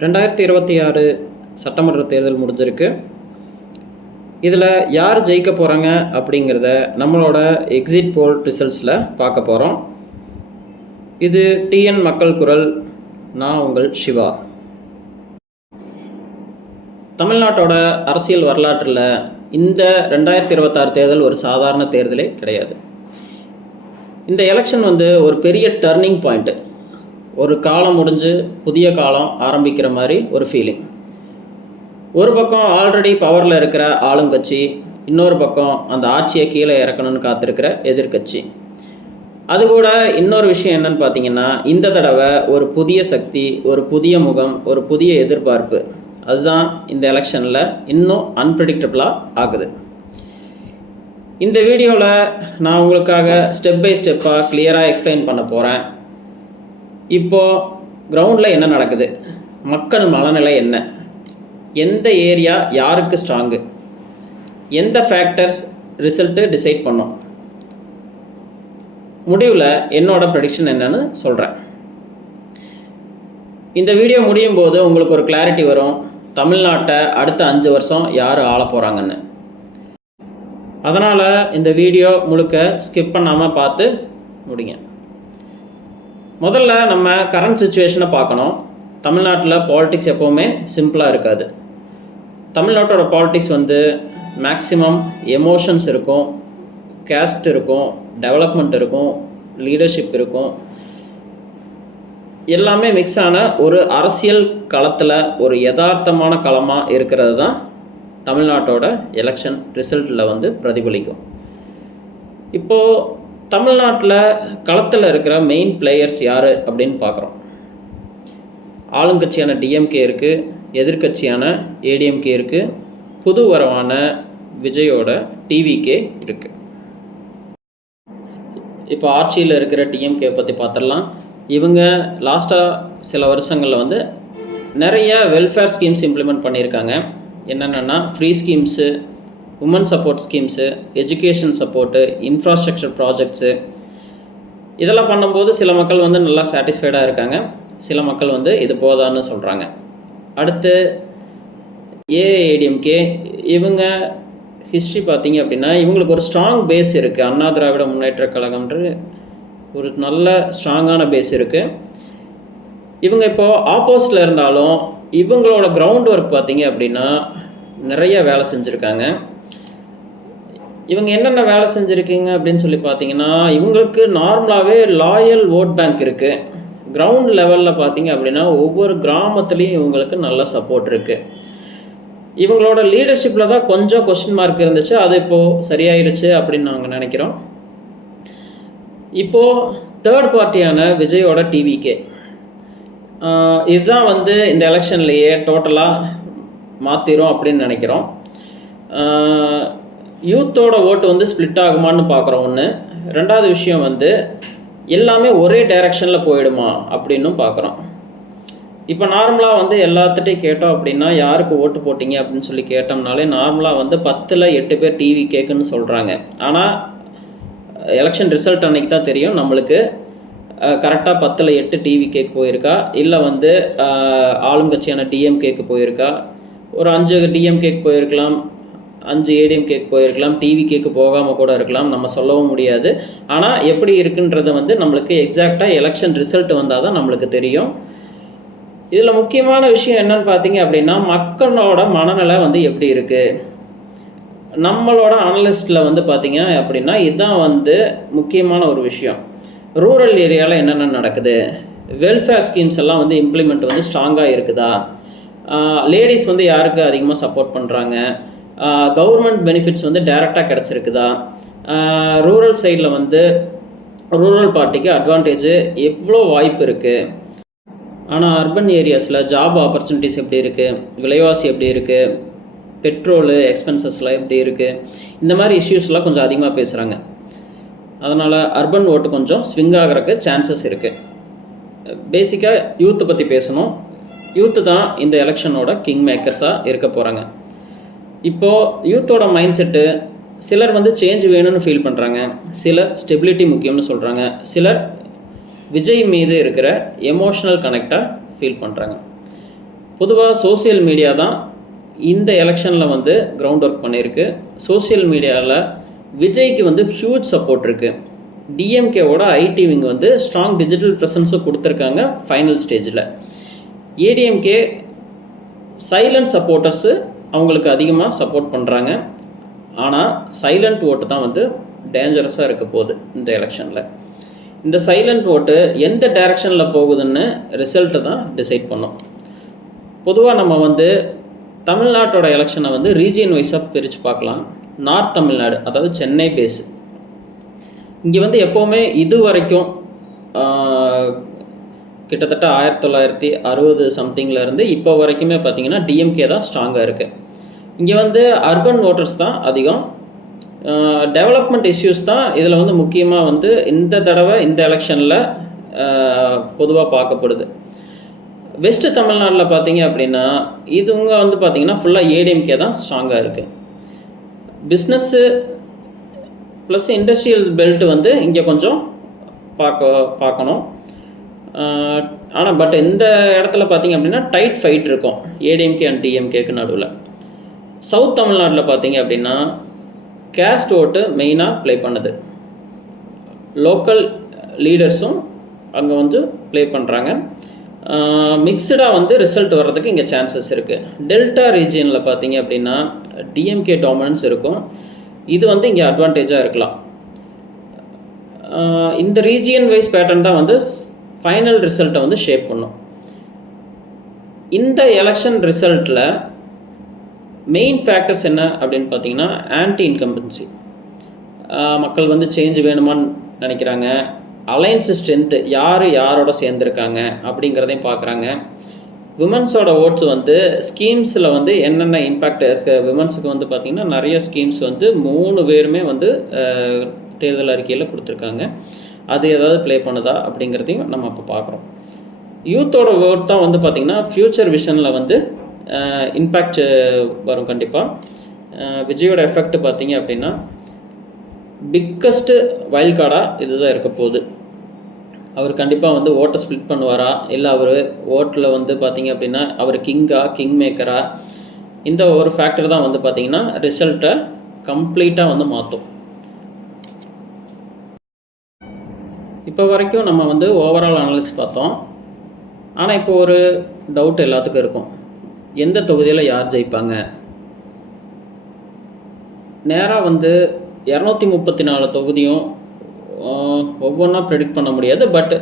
2026 சட்டமன்ற தேர்தல் முடிஞ்சிருக்கு. இதில் யார் ஜெயிக்க போகிறாங்க அப்படிங்கிறத நம்மளோட எக்ஸிட் போல் ரிசல்ட்ஸில் பார்க்க போகிறோம். இது டிஎன் மக்கள் குரல். நான் உங்கள் சிவா. தமிழ்நாட்டோட அரசியல் வரலாற்றில் இந்த 2026 தேர்தல் ஒரு சாதாரண தேர்தலே கிடையாது. இந்த எலெக்ஷன் ஒரு பெரிய டர்னிங் பாயிண்ட்டு. ஒரு காலம் முடிஞ்சு புதிய காலம் ஆரம்பிக்கிற மாதிரி ஒரு ஃபீலிங். ஒரு பக்கம் ஆல்ரெடி பவரில் இருக்கிற ஆளுங்கட்சி, இன்னொரு பக்கம் அந்த ஆட்சியை கீழே இறக்கணும்னு காத்திருக்கிற எதிர்கட்சி. அது கூட இன்னொரு விஷயம் என்னன்னு பார்த்தீங்கன்னா, இந்த தடவை ஒரு புதிய சக்தி, ஒரு புதிய முகம், ஒரு புதிய எதிர்பார்ப்பு. அதுதான் இந்த எலெக்ஷனில் இன்னும் அன்பிரடிக்டபிளாக ஆகுது. இந்த வீடியோவில் நான் உங்களுக்காக ஸ்டெப் பை ஸ்டெப்பாக கிளியராக எக்ஸ்பிளைன் பண்ண போகிறேன். இப்போது கிரவுண்டில் என்ன நடக்குது, மக்கள் மனநிலை என்ன, எந்த ஏரியா யாருக்கு ஸ்ட்ராங்கு, எந்த ஃபேக்டர்ஸ் ரிசல்ட்டு டிசைட் பண்ணோம், முடிவில் என்னோட ப்ரெடிக்ஷன் என்னன்னு சொல்கிறேன். இந்த வீடியோ முடியும் போது உங்களுக்கு ஒரு கிளாரிட்டி வரும், தமிழ்நாட்டை அடுத்த 5 வருஷம் யார் ஆள போகிறாங்கன்னு. அதனால் இந்த வீடியோ முழுக்க ஸ்கிப் பண்ணாமல் பார்த்து முடிங்க. முதல்ல நம்ம கரண்ட் சுச்சுவேஷனை பார்க்கணும். தமிழ்நாட்டில் பாலிடிக்ஸ் எப்போவுமே சிம்பிளாக இருக்காது. தமிழ்நாட்டோட பாலிடிக்ஸ் மேக்ஸிமம் எமோஷன்ஸ் இருக்கும், கேஸ்ட் இருக்கும், டெவலப்மெண்ட் இருக்கும், லீடர்ஷிப் இருக்கும். எல்லாமே மிக்ஸ் ஆன ஒரு அரசியல் களத்தில் ஒரு யதார்த்தமான களமாக இருக்கிறது தான் தமிழ்நாட்டோட எலெக்ஷன் ரிசல்ட்டில் பிரதிபலிக்கும். இப்போது தமிழ்நாட்டில் களத்தில் இருக்கிற மெயின் பிளேயர்ஸ் யார் அப்படின்னு பார்க்குறோம். ஆளுங்கட்சியான டிஎம்கே இருக்குது, எதிர்கட்சியான ஏடிஎம்கே இருக்குது, புது வரவான விஜயோட டிவிகே இருக்குது. இப்போ ஆட்சியில் இருக்கிற டிஎம்கே பற்றி பார்த்துடலாம். இவங்க லாஸ்ட்டாக சில வருஷங்களில் நிறைய வெல்ஃபேர் ஸ்கீம்ஸ் இம்ப்ளிமெண்ட் பண்ணியிருக்காங்க. என்னென்னா free schemes, woman support schemes, education support, infrastructure projects. இதெல்லாம் பண்ணும்போது சில மக்கள் நல்லா சாட்டிஸ்ஃபைடாக இருக்காங்க, சில மக்கள் இது போதான்னு சொல்கிறாங்க. அடுத்து ஏஐஏடிஎம்கே, இவங்க ஹிஸ்ட்ரி பார்த்திங்க அப்படின்னா இவங்களுக்கு ஒரு ஸ்ட்ராங் பேஸ் இருக்குது. அண்ணா திராவிட முன்னேற்ற கழகம்ன்ற ஒரு நல்ல ஸ்ட்ராங்கான பேஸ் இருக்குது. இவங்க இப்போது ஆப்போசிட்டில் இருந்தாலும் இவங்களோட கிரவுண்ட் ஒர்க் பார்த்திங்க அப்படின்னா நிறைய வேலை செஞ்சுருக்காங்க. இவங்க என்னென்ன வேலை செஞ்சுருக்கீங்க அப்படின்னு சொல்லி பார்த்தீங்கன்னா, இவங்களுக்கு நார்மலாகவே லாயல் ஓட் பேங்க் இருக்குது. கிரவுண்ட் லெவலில் பார்த்திங்க அப்படின்னா ஒவ்வொரு கிராமத்துலேயும் இவங்களுக்கு நல்ல சப்போர்ட் இருக்குது. இவங்களோட லீடர்ஷிப்பில் தான் கொஞ்சம் கொஸ்டின் மார்க் இருந்துச்சு, அது இப்போது சரியாயிடுச்சு அப்படின்னு நாங்கள் நினைக்கிறோம். இப்போது தேர்ட் பார்ட்டியான விஜயோட டிவிகே, இதுதான் இந்த எலெக்ஷன்லேயே டோட்டலாக மாற்றிடும் அப்படின்னு நினைக்கிறோம். யூத்தோட ஓட்டு ஸ்ப்ளிட் ஆகுமான்னு பார்க்குறோம். ஒன்று. ரெண்டாவது விஷயம் எல்லாமே ஒரே டைரெக்ஷனில் போயிடுமா அப்படின்னும் பார்க்குறோம். இப்போ நார்மலாக எல்லாத்துட்டையும் கேட்டோம் அப்படின்னா யாருக்கு ஓட்டு போட்டிங்க அப்படின்னு சொல்லி கேட்டோம்னாலே நார்மலாக 10ல் 8 பேர் டிவி கேக்குன்னு சொல்கிறாங்க. ஆனால் எலெக்ஷன் ரிசல்ட் அன்றைக்கி தான் தெரியும் நம்மளுக்கு கரெக்டாக 10ல் 8 டிவி கேக்கு போயிருக்கா, இல்லை ஆளுங்கட்சியான டிஎம்கேக்கு போயிருக்கா, ஒரு 5 டிஎம்கேக்கு போயிருக்கலாம், 5 ஏடிஎம்கேக்கு போயிருக்கலாம், டிவி கேக்கு போகாமல் கூட இருக்கலாம், நம்ம சொல்லவும் முடியாது. ஆனால் எப்படி இருக்குன்றது நம்மளுக்கு எக்ஸாக்டாக எலெக்ஷன் ரிசல்ட் வந்தால் தான் நம்மளுக்கு தெரியும். இதில் முக்கியமான விஷயம் என்னன்னு பார்த்தீங்க அப்படின்னா, மக்களோட மனநிலை எப்படி இருக்குது. நம்மளோட அனலிஸ்ட்டில் பார்த்தீங்க அப்படின்னா இதுதான் முக்கியமான ஒரு விஷயம். ரூரல் ஏரியாவில் என்னென்ன நடக்குது, வெல்ஃபேர் ஸ்கீம்ஸ் எல்லாம் இம்ப்ளிமெண்ட் ஸ்ட்ராங்காக இருக்குதா, லேடிஸ் யாருக்கு அதிகமாக சப்போர்ட் பண்ணுறாங்க, கவர்மெண்ட் பெனிஃபிட்ஸ் டைரெக்டாக கிடச்சிருக்குதா, ரூரல் சைடில் ரூரல் பார்ட்டிக்கு அட்வான்டேஜ் எவ்வளோ வாய்ப்பு இருக்குது. ஆனால் அர்பன் ஏரியாஸில் ஜாப் ஆப்பர்ச்சுனிட்டிஸ் எப்படி இருக்குது, விலைவாசி எப்படி இருக்குது, பெட்ரோலு எக்ஸ்பென்சஸ்லாம் எப்படி இருக்குது, இந்த மாதிரி இஷ்யூஸ்லாம் கொஞ்சம் அதிகமாக பேசுகிறாங்க. அதனால் அர்பன் ஓட்டு கொஞ்சம் ஸ்விங் ஆகிறதுக்கு சான்சஸ் இருக்குது. பேசிக்காக யூத்தை பற்றி பேசணும். யூத்து தான் இந்த எலெக்ஷனோட கிங் மேக்கர்ஸாக இருக்க போகிறாங்க. இப்போது யூத்தோட மைண்ட் செட்டு, சிலர் சேஞ்ச் வேணும்னு ஃபீல் பண்ணுறாங்க, சிலர் ஸ்டெபிலிட்டி முக்கியம்னு சொல்கிறாங்க, சிலர் விஜய் மீது இருக்கிற எமோஷ்னல் கனெக்டாக ஃபீல் பண்ணுறாங்க. பொதுவாக சோசியல் மீடியா தான் இந்த எலெக்ஷனில் வந்து கிரவுண்ட் ஒர்க் பண்ணியிருக்கு. சோசியல் மீடியாவில் விஜய்க்கு வந்து ஹியூஜ் சப்போர்ட் இருக்குது. டிஎம்கேவோட ஐடி விங் வந்து ஸ்ட்ராங் டிஜிட்டல் ப்ரெசன்ஸும் கொடுத்துருக்காங்க ஃபைனல் ஸ்டேஜில். ஏடிஎம்கே சைலண்ட் சப்போர்ட்டர்ஸு அவங்களுக்கு அதிகமாக சப்போர்ட் பண்ணுறாங்க. ஆனால் சைலண்ட் ஓட்டு தான் வந்து டேஞ்சரஸாக இருக்க போகுது இந்த எலெக்ஷனில். இந்த சைலண்ட் ஓட்டு எந்த டைரக்ஷனில் போகுதுன்னு ரிசல்ட்டு தான் டிசைட் பண்ணும். பொதுவாக நம்ம வந்து தமிழ்நாட்டோட எலெக்ஷனை வந்து ரீஜியன் வைஸாக பிரித்து பார்க்கலாம். நார்த் தமிழ்நாடு, அதாவது சென்னை பேஸ், இங்கே வந்து எப்போவுமே இது வரைக்கும் கிட்டத்தட்ட 1960 சம்திங்லேருந்து இப்போ வரைக்குமே பார்த்திங்கன்னா டிஎம்கே தான் ஸ்ட்ராங்காக இருக்குது. இங்கே வந்து அர்பன் ஓட்டர்ஸ் தான் அதிகம். டெவலப்மெண்ட் இஷ்யூஸ் தான் இதில் வந்து முக்கியமாக வந்து இந்த தடவை இந்த எலெக்ஷனில் பொதுவாக பார்க்கப்படுது. வெஸ்ட்டு தமிழ்நாட்டில் பார்த்தீங்க அப்படின்னா இதுங்க வந்து பார்த்திங்கன்னா ஃபுல்லாக ஏடிஎம்கே தான் ஸ்ட்ராங்காக இருக்குது. பிஸ்னஸ்ஸு ப்ளஸ் இண்டஸ்ட்ரியல் பெல்ட் வந்து இங்கே கொஞ்சம் பார்க்கணும். ஆனால் பட் இந்த இடத்துல பார்த்திங்க அப்படின்னா டைட் ஃபைட் இருக்கும் ஏடிஎம்கே அண்ட் டிஎம்கேக்கு நடுவில். சவுத் தமிழ்நாட்டில் பார்த்தீங்க அப்படின்னா கேஸ்ட் ஓட்டு மெயினாக ப்ளே பண்ணுது. லோக்கல் லீடர்ஸும் அங்கே வந்து ப்ளே பண்ணுறாங்க. மிக்சடாக வந்து ரிசல்ட் வர்றதுக்கு இங்கே சான்சஸ் இருக்குது. டெல்டா ரீஜியனில் பார்த்தீங்க அப்படின்னா டிஎம்கே டாமினன்ஸ் இருக்கும். இது வந்து இங்கே அட்வான்டேஜாக இருக்கலாம். இந்த ரீஜியன் வைஸ் பேட்டர்ன் தான் வந்து ஃபைனல் ரிசல்ட்டை வந்து ஷேப் பண்ணும். இந்த எலெக்ஷன் ரிசல்ட்டில் மெயின் ஃபேக்டர்ஸ் என்ன அப்படின்னு பார்த்தீங்கன்னா ஆன்டி இன்கம்பன்சி. மக்கள் வந்து சேஞ்ச் வேணுமான்னு நினைக்கிறாங்க. அலைன்ஸு ஸ்ட்ரென்த்து, யார் யாரோட சேர்ந்துருக்காங்க அப்படிங்கிறதையும் பார்க்குறாங்க. விமன்ஸோட ஓட்ஸ் வந்து ஸ்கீம்ஸில் வந்து என்னென்ன இம்பேக்ட், விமன்ஸுக்கு வந்து பார்த்திங்கன்னா நிறைய ஸ்கீம்ஸ் வந்து 3 பேருமே வந்து தேர்தல் அறிக்கையில் கொடுத்துருக்காங்க. அது ஏதாவது ப்ளே பண்ணுதா அப்படிங்கிறதையும் நம்ம இப்போ பார்க்குறோம். யூத்தோட ஓட் தான் வந்து பார்த்திங்கன்னா ஃப்யூச்சர் விஷனில் வந்து இம்பேக்ட் வரும் கண்டிப்பாக. விஜயோட எஃபெக்ட் பார்த்தீங்க அப்படின்னா பிக்கஸ்ட்டு வைல்ட் கார்டாக இதுதான் இருக்க போகுது. அவர் கண்டிப்பாக வந்து ஓட்டை ஸ்ப்ளிட் பண்ணுவாரா, இல்லை அவர் ஓட்டில் வந்து பார்த்தீங்க அப்படின்னா அவர் கிங் மேக்கரா, இந்த ஒரு ஃபேக்டர் தான் வந்து பார்த்திங்கன்னா ரிசல்ட்டை கம்ப்ளீட்டாக வந்து மாற்றும். இப்போ வரைக்கும் நம்ம வந்து ஓவரால் அனாலிசிஸ் பார்த்தோம். ஆனால் இப்போ ஒரு டவுட் எல்லாத்துக்கும் இருக்கும், எந்த தொகுதியில் யார் ஜெயிப்பாங்க? நேராக வந்து 234 தொகுதியும் ஒவ்வொன்றா ப்ரெடிக்ட் பண்ண முடியாது. பட்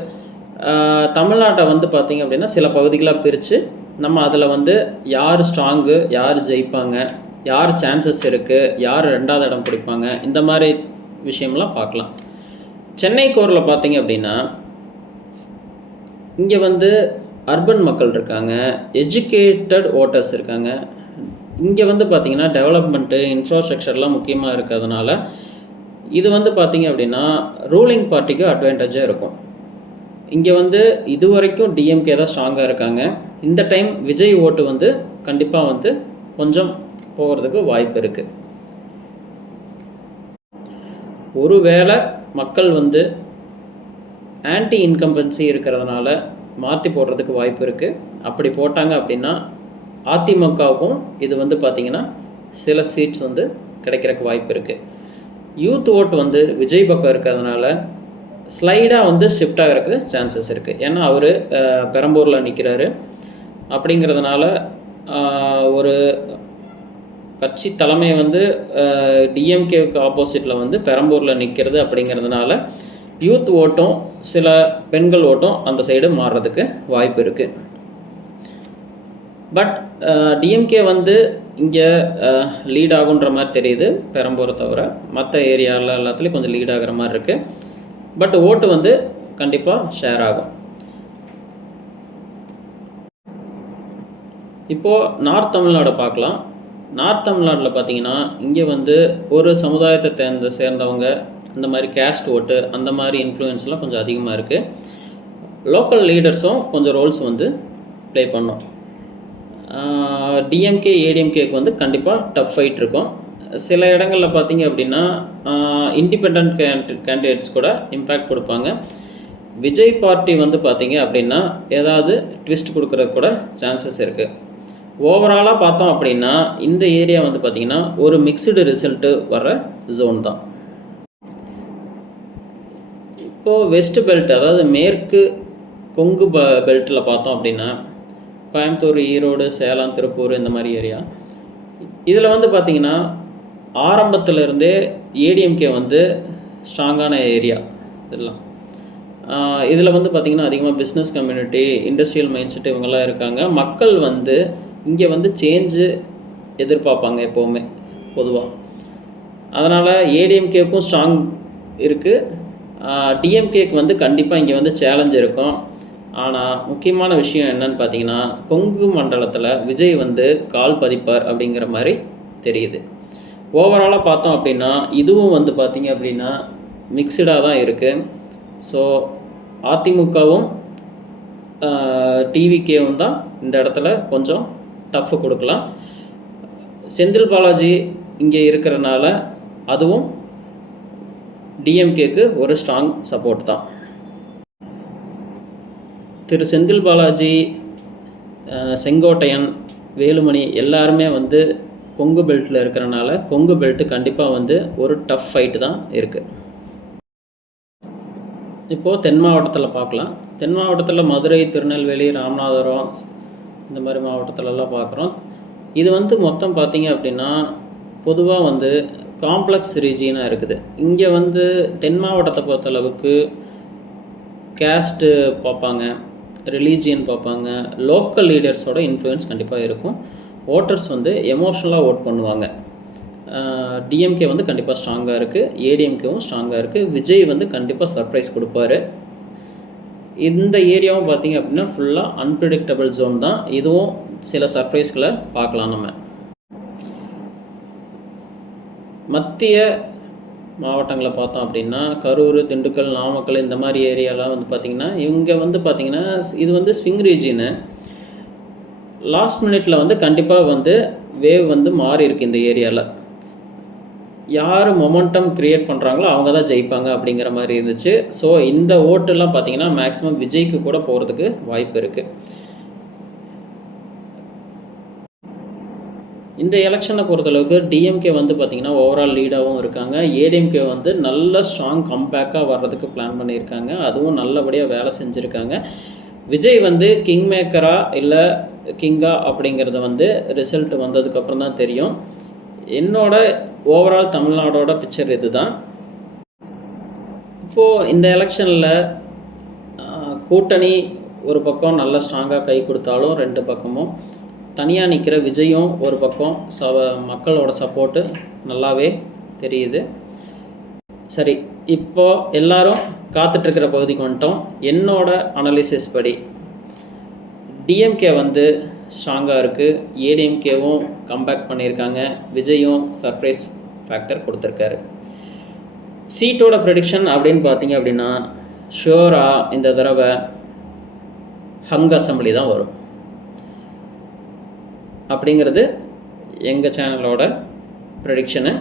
தமிழ்நாட்டை வந்து பார்த்திங்க அப்படின்னா சில பகுதிகளாக பிரித்து நம்ம அதில் வந்து யார் ஸ்ட்ராங்கு, யார் ஜெயிப்பாங்க, யார் சான்சஸ் இருக்குது, யார் 2வது இடம் பிடிப்பாங்க, இந்த மாதிரி விஷயம்லாம் பார்க்கலாம். சென்னை கோரில் பார்த்திங்க அப்படின்னா இங்கே வந்து அர்பன் மக்கள் இருக்காங்க, எஜுகேட்டட் ஓட்டர்ஸ் இருக்காங்க. இங்கே வந்து பார்த்திங்கன்னா டெவலப்மெண்ட்டு, இன்ஃப்ராஸ்ட்ரக்சர்லாம் முக்கியமாக இருக்கிறதுனால இது வந்து பார்த்திங்க அப்படின்னா ரூலிங் பார்ட்டிக்கு அட்வான்டேஜாக இருக்கும். இங்கே வந்து இது வரைக்கும் டிஎம்கே தான் ஸ்ட்ராங்காக இருக்காங்க. இந்த டைம் விஜய் ஓட்டு வந்து கண்டிப்பாக வந்து கொஞ்சம் போகிறதுக்கு வாய்ப்பு இருக்குது. ஒருவேளை மக்கள் வந்து ஆன்டி இன்கம்பன்சி இருக்கிறதுனால மாற்றி போடுறதுக்கு வாய்ப்பு இருக்குது. அப்படி போட்டாங்க அப்படின்னா அதிமுகவுக்கும் இது வந்து பார்த்திங்கன்னா சில சீட்ஸ் வந்து கிடைக்கிறதுக்கு வாய்ப்பு இருக்குது. யூத் ஓட்டு வந்து விஜய் பக்கம் இருக்கிறதுனால ஸ்லைடாக வந்து ஷிஃப்ட் ஆகிறதுக்கு சான்சஸ் இருக்குது. ஏன்னா அவர் பெரம்பூரில் நிற்கிறாரு. அப்படிங்கிறதுனால ஒரு கட்சி தலைமை வந்து டிஎம்கேவுக்கு ஆப்போசிட்டில் வந்து பெரம்பூரில் நிற்கிறது. அப்படிங்கிறதுனால யூத் ஓட்டும் சில பெண்கள் ஓட்டும் அந்த சைடு மாறுறதுக்கு வாய்ப்பு இருக்குது. பட் டிஎம்கே வந்து இங்கே லீட் ஆகுன்ற மாதிரி தெரியுது. பெரம்பூரை தவிர மற்ற ஏரியாவில் எல்லாத்துலேயும் கொஞ்சம் லீட் ஆகிற மாதிரி இருக்குது. பட் ஓட்டு வந்து கண்டிப்பாக ஷேர் ஆகும். இப்போது நார்த் தமிழ்நாடு பார்க்கலாம். நார்த் தமிழ்நாட்டில் பார்த்திங்கன்னா இங்கே வந்து ஒரு சமுதாயத்தை சேர்ந்தவங்க, இந்த மாதிரி கேஸ்ட் ஓட்டு, அந்த மாதிரி இன்ஃப்ளூயன்ஸ்லாம் கொஞ்சம் அதிகமாக இருக்குது. லோக்கல் லீடர்ஸும் கொஞ்சம் ரோல்ஸ் வந்து ப்ளே பண்ணும். டிஎம்கே ஏடிஎம்கேக்கு வந்து கண்டிப்பாக டஃப் ஃபைட் இருக்கும். சில இடங்களில் பார்த்திங்க அப்படின்னா இண்டிபெண்ட் கேண்டிடேட்ஸ் கூட இம்பேக்ட் கொடுப்பாங்க. விஜய் பார்ட்டி வந்து பார்த்திங்க அப்படின்னா ஏதாவது ட்விஸ்ட் கொடுக்குறது கூட சான்சஸ் இருக்குது. ஓவராலாக பார்த்தோம் அப்படின்னா இந்த ஏரியா வந்து பார்த்திங்கன்னா ஒரு மிக்சடு ரிசல்ட்டு வர ஜோன் தான். இப்போது வெஸ்ட் பெல்ட், அதாவது மேற்கு கொங்கு பெல்ட்டில் பார்த்தோம் அப்படின்னா கோயம்புத்தூர், ஈரோடு, சேலம், திருப்பூர் இந்த மாதிரி ஏரியா. இதில் வந்து பார்த்திங்கன்னா ஆரம்பத்திலேருந்தே ஏடிஎம்கே வந்து ஸ்ட்ராங்கான ஏரியா. இதெல்லாம் இதில் வந்து பார்த்திங்கன்னா அதிகமாக business community, industrial mind set இவங்கெல்லாம் இருக்காங்க. மக்கள் வந்து இங்கே வந்து சேஞ்சு எதிர்பார்ப்பாங்க எப்போவுமே பொதுவாக. அதனால் ஏடிஎம்கேக்கும் ஸ்ட்ராங் இருக்குது. டிஎம்கேக்கு வந்து கண்டிப்பாக இங்கே வந்து சேலஞ்ச் இருக்கும். ஆனால் முக்கியமான விஷயம் என்னன்னு பார்த்தீங்கன்னா கொங்கு மண்டலத்தில் விஜய் வந்து கால் பதிப்பார் அப்படிங்கிற மாதிரி தெரியுது. ஓவராலாக பார்த்தோம் அப்படின்னா இதுவும் வந்து பார்த்திங்க அப்படின்னா மிக்சடாக தான் இருக்குது. ஸோ அதிமுகவும் டிவிகேவும் தான் இந்த இடத்துல கொஞ்சம் டஃப்பு கொடுக்கலாம். செந்தில் பாலாஜி இங்கே இருக்கிறனால அதுவும் டிஎம்கேக்கு ஒரு ஸ்ட்ராங் சப்போர்ட் தான். திரு செந்தில் பாலாஜி, செங்கோட்டையன், வேலுமணி எல்லாருமே வந்து கொங்கு பெல்ட்டில் இருக்கிறனால கொங்கு பெல்ட்டு கண்டிப்பாக வந்து ஒரு டஃப் ஃபைட்டு தான் இருக்குது. இப்போது தென் மாவட்டத்தில் பார்க்கலாம். தென் மாவட்டத்தில் மதுரை, திருநெல்வேலி, ராமநாதபுரம் இந்த மாதிரி மாவட்டத்திலலாம் பார்க்குறோம். இது வந்து மொத்தம் பார்த்திங்க அப்படின்னா பொதுவாக வந்து காம்ப்ளெக்ஸ் ரீஜியனாக இருக்குது. இங்கே வந்து தென் மாவட்டத்தை பொறுத்தளவுக்கு கேஸ்ட்டு பார்ப்பாங்க, ரிலீஜியன் பார்ப்பாங்க, லோக்கல் லீடர்ஸோட இன்ஃப்ளூயன்ஸ் கண்டிப்பாக இருக்கும். ஓட்டர்ஸ் வந்து எமோஷ்னலாக ஓட் பண்ணுவாங்க. டிஎம்கே வந்து கண்டிப்பாக ஸ்ட்ராங்காக இருக்குது, ஏடிஎம்கேவும் ஸ்ட்ராங்காக இருக்குது. விஜய் வந்து கண்டிப்பாக சர்ப்ரைஸ் கொடுப்பாரு. இந்த ஏரியாவும் பார்த்திங்க அப்படின்னா ஃபுல்லாக அன்பிரடிக்டபிள் ஜோன் தான். இதுவும் சில சர்ப்ரைஸ்களை பார்க்கலாம். நம்ம மத்திய மாவட்டங்களை பார்த்தோம் அப்படின்னா கரூர், திண்டுக்கல், நாமக்கல் இந்த மாதிரி ஏரியாலாம் வந்து பார்த்திங்கன்னா இங்கே வந்து பார்த்திங்கன்னா இது வந்து ஸ்விங் ரீஜியனு. லாஸ்ட் மினிட்ல வந்து கண்டிப்பாக வந்து வேவ் வந்து மாறி இருக்குது இந்த ஏரியாவில். யார் மொமெண்டம் க்ரியேட் பண்ணுறாங்களோ அவங்க தான் ஜெயிப்பாங்க அப்படிங்கிற மாதிரி இருந்துச்சு. ஸோ இந்த ஓட்டெல்லாம் பார்த்திங்கன்னா மேக்ஸிமம் விஜய்க்கு கூட போகிறதுக்கு வாய்ப்பு இருக்குது. இந்த எலெக்ஷனை பொறுத்தளவுக்கு டிஎம்கே வந்து பார்த்திங்கன்னா ஓவரால் லீடாகவும் இருக்காங்க. ஏடிஎம்கே வந்து நல்ல ஸ்ட்ராங் கம்பேக்காக வர்றதுக்கு பிளான் பண்ணியிருக்காங்க. அதுவும் நல்லபடியாக வேலை செஞ்சுருக்காங்க. விஜய் வந்து கிங் மேக்கரா இல்லை கிங்கா அப்படிங்கிறது வந்து ரிசல்ட் வந்ததுக்கப்புறம் தான் தெரியும். என்னோட ஓவரால் தமிழ்நாடோட பிக்சர் இது தான். இப்போது இந்த எலெக்ஷனில் கூட்டணி ஒரு பக்கம் நல்ல ஸ்ட்ராங்காக கை கொடுத்தாலும் ரெண்டு பக்கமும் தனியாக நிற்கிற விஜயும் ஒரு பக்கம் மக்களோட சப்போர்ட்டு நல்லாவே தெரியுது. சரி, இப்போது எல்லாரும் காத்துட்ருக்கிற பகுதிக்கு வந்துட்டோம். என்னோட அனலிசிஸ் படி டிஎம்கே வந்து ஸ்ட்ராங்காக இருக்குது, ஏடிஎம்கேவும் கம்பேக் பண்ணியிருக்காங்க, விஜயும் சர்ப்ரைஸ் ஃபேக்டர் கொடுத்துருக்காரு. சீட்டோட ப்ரெடிக்ஷன் அப்படின்னு பார்த்தீங்க அப்படின்னா ஷுவராக இந்த தடவை ஹங் அசம்பிளி தான் வரும் அப்படிங்கிறது எங்கள் சேனலோட ப்ரெடிக்ஷனு.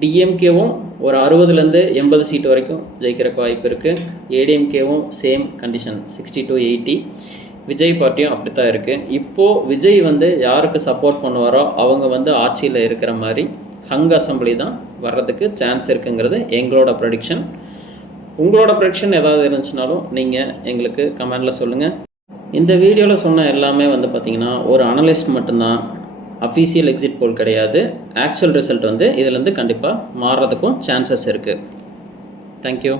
டிஎம்கேவும் ஒரு 60லேருந்து 80 சீட்டு வரைக்கும் ஜெயிக்கிறக்கு வாய்ப்பு இருக்குது. ஏடிஎம்கேவும் சேம் கண்டிஷன் 60 to 80. விஜய் பார்ட்டியும் அப்படி தான் இருக்குது. இப்போது விஜய் வந்து யாருக்கு சப்போர்ட் பண்ணுவாரோ அவங்க வந்து ஆட்சியில் இருக்கிற மாதிரி ஹங் அசம்பிளி தான் வர்றதுக்கு சான்ஸ் இருக்குங்கிறது எங்களோட ப்ரெடிக்ஷன். உங்களோட ப்ரெடிக்ஷன் ஏதாவது இருந்துச்சுனாலும் நீங்கள் எங்களுக்கு கமெண்டில் சொல்லுங்கள். இந்த வீடியோவில் சொன்ன எல்லாமே வந்து பார்த்திங்கன்னா ஒரு அனலிஸ்ட் மட்டும்தான், அஃபீஷியல் எக்ஸிட் போல் கிடையாது. ஆக்சுவல் ரிசல்ட் வந்து இதுலேருந்து கண்டிப்பாக மாறுறதுக்கும் சான்சஸ் இருக்குது. தேங்க்யூ.